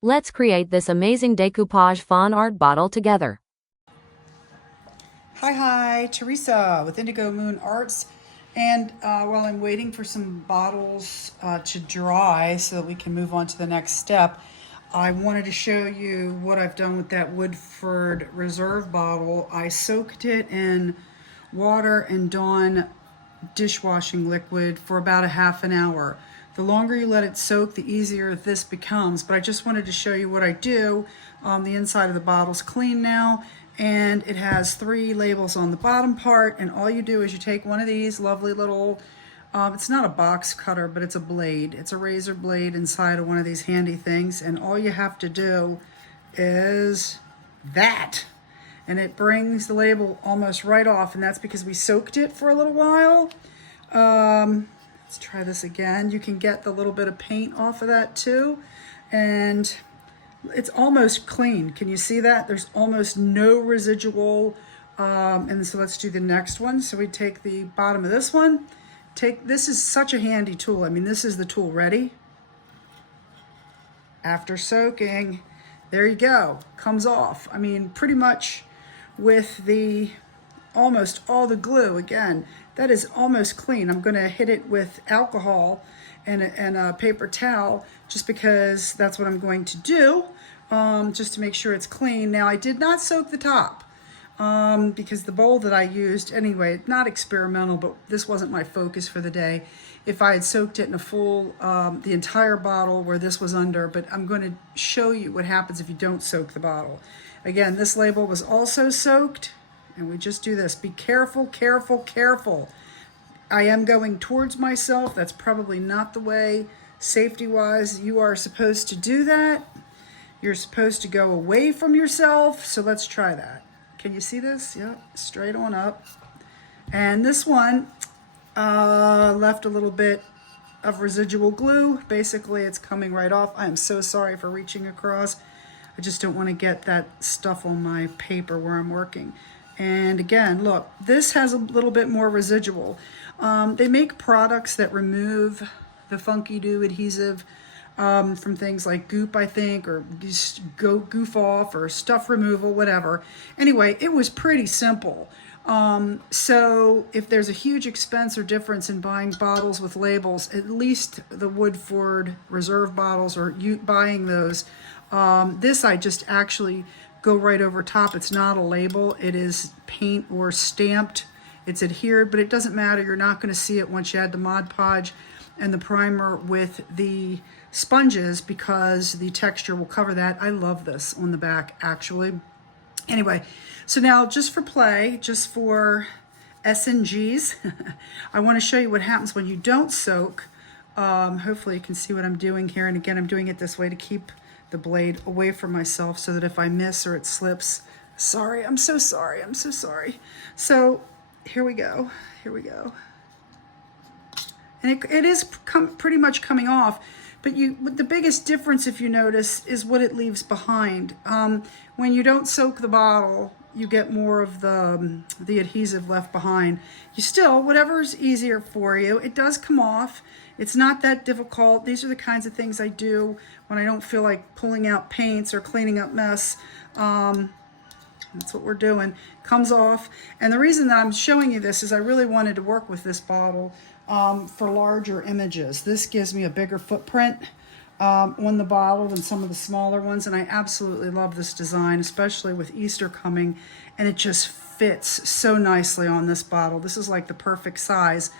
Let's create this amazing decoupage fawn art bottle together. Hi, Teresa with Indigo Moon Arts. And while I'm waiting for some bottles to dry so that we can move on to the next step, I wanted to show you what I've done with that Woodford Reserve bottle. I soaked it in water and Dawn dishwashing liquid for about a half an hour. The longer you let it soak, the easier this becomes. But I just wanted to show you what I do. The inside of the bottle's clean now, and it has 3 labels on the bottom part. And all you do is you take one of these lovely little, it's not a box cutter, but it's a blade. It's a razor blade inside of one of these handy things. And all you have to do is that. And it brings the label almost right off, and that's because we soaked it for a little while. Let's try this again. You can get the little bit of paint off of that too. And it's almost clean. Can you see that? There's almost no residual. And so let's do the next one. So we take the bottom of this one. This is such a handy tool. I mean, this is the tool ready. After soaking, there you go, comes off. I mean, pretty much with the almost all the glue. Again, that is almost clean. I'm gonna hit it with alcohol and a paper towel just because that's what I'm going to do, just to make sure it's clean. Now, I did not soak the top because the bowl that I used, anyway, not experimental, but this wasn't my focus for the day. If I had soaked it in a full, the entire bottle where this was under, but I'm going to show you what happens if you don't soak the bottle. Again, this label was also soaked, and we just do this. Be careful, careful, careful. I am going towards myself. That's probably not the way, safety-wise, you are supposed to do that. You're supposed to go away from yourself, so let's try that. Can you see this? Yep, straight on up. And this one left a little bit of residual glue. Basically, it's coming right off. I am so sorry for reaching across. I just don't want to get that stuff on my paper where I'm working. And again, look, this has a little bit more residual. They make products that remove the funky do adhesive from things like Goop, I think, or Goof Off or stuff removal, whatever. Anyway, it was pretty simple. So if there's a huge expense or difference in buying bottles with labels, at least the Woodford Reserve bottles or you buying those, this I just actually go right over top. It's not a label. It is paint or stamped. It's adhered, but it doesn't matter. You're not going to see it once you add the Mod Podge and the primer with the sponges because the texture will cover that. I love this on the back, actually. Anyway, so now just for play, just for S&Gs, I want to show you what happens when you don't soak. Hopefully you can see what I'm doing here. And again, I'm doing it this way to keep the blade away from myself so that if I miss or it slips, sorry, I'm so sorry, I'm so sorry. So here we go, here we go. And it is pretty much coming off, but the biggest difference, if you notice, is what it leaves behind. When you don't soak the bottle, you get more of the adhesive left behind. You still, whatever's easier for you, it does come off. It's not that difficult. These are the kinds of things I do when I don't feel like pulling out paints or cleaning up mess. That's what we're doing. Comes off. And the reason that I'm showing you this is I really wanted to work with this bottle for larger images. This gives me a bigger footprint on the bottle than some of the smaller ones, and I absolutely love this design, especially with Easter coming, and it just fits so nicely on this bottle. This is like the perfect size.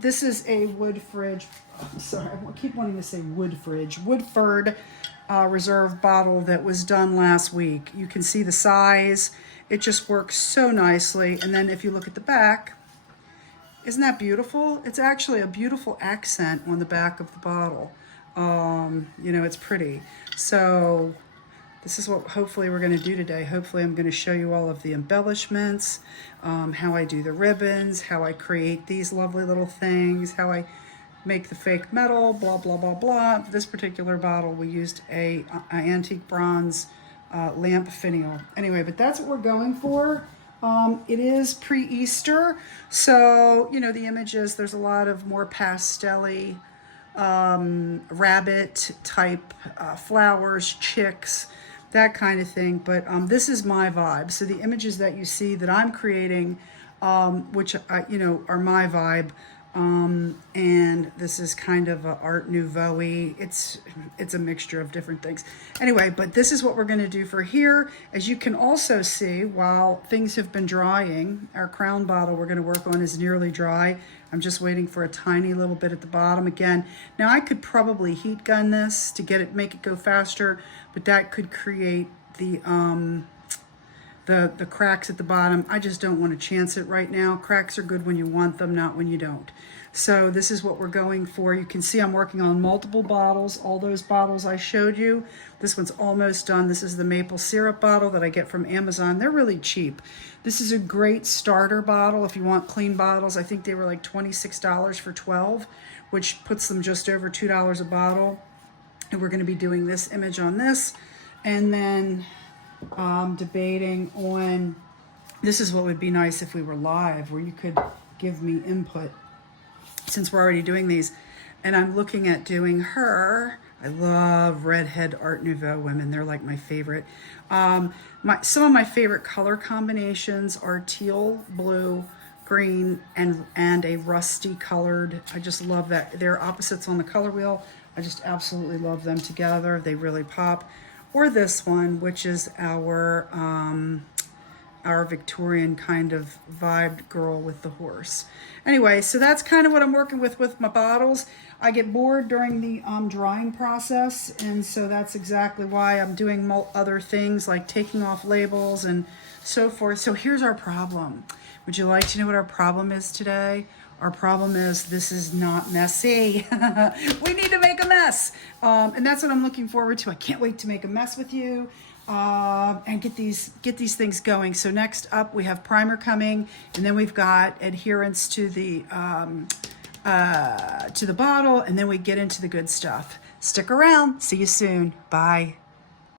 This is a Woodford Reserve bottle that was done last week. You can see the size. It just works so nicely. And then if you look at the back, isn't that beautiful? It's actually a beautiful accent on the back of the bottle. You know, it's pretty. So this is what hopefully we're going to do today. Hopefully I'm going to show you all of the embellishments, how I do the ribbons, how I create these lovely little things, how I make the fake metal, blah, blah, blah, blah. This particular bottle, we used a antique bronze lamp finial. Anyway, but that's what we're going for. It is pre-Easter, so, you know, the images, there's a lot of more pastel-y rabbit type flowers, chicks, that kind of thing. But this is my vibe. So the images that you see that I'm creating, which are my vibe. And this is kind of a Art Nouveau-y. It's a mixture of different things. Anyway, but this is what we're going to do for here. As you can also see, while things have been drying, our crown bottle we're going to work on is nearly dry. I'm just waiting for a tiny little bit at the bottom again. Now I could probably heat gun this to make it go faster, but that could create the cracks at the bottom. I just don't want to chance it right now. Cracks are good when you want them, not when you don't. So this is what we're going for. You can see I'm working on multiple bottles, all those bottles I showed you. This one's almost done. This is the maple syrup bottle that I get from Amazon. They're really cheap. This is a great starter bottle if you want clean bottles. I think they were like $26 for 12, which puts them just over $2 a bottle. And we're going to be doing this image on this. And then debating on, this is what would be nice if we were live, where you could give me input, since we're already doing these. And I'm looking at doing her. I love redhead Art Nouveau women. They're like my favorite. Some of my favorite color combinations are teal, blue, green, and a rusty colored. I just love that. They're opposites on the color wheel. I just absolutely love them together. They really pop. Or this one, which is our Victorian kind of vibed girl with the horse. Anyway, so that's kind of what I'm working with my bottles. I get bored during the drying process, and so that's exactly why I'm doing other things like taking off labels and so forth. So here's our problem. Would you like to know what our problem is today? Our problem is this is not messy. We need to make a mess. And that's what I'm looking forward to. I can't wait to make a mess with you and get these things going. So next up we have primer coming, and then we've got adherence to the bottle, and then we get into the good stuff. Stick around. See you soon. Bye.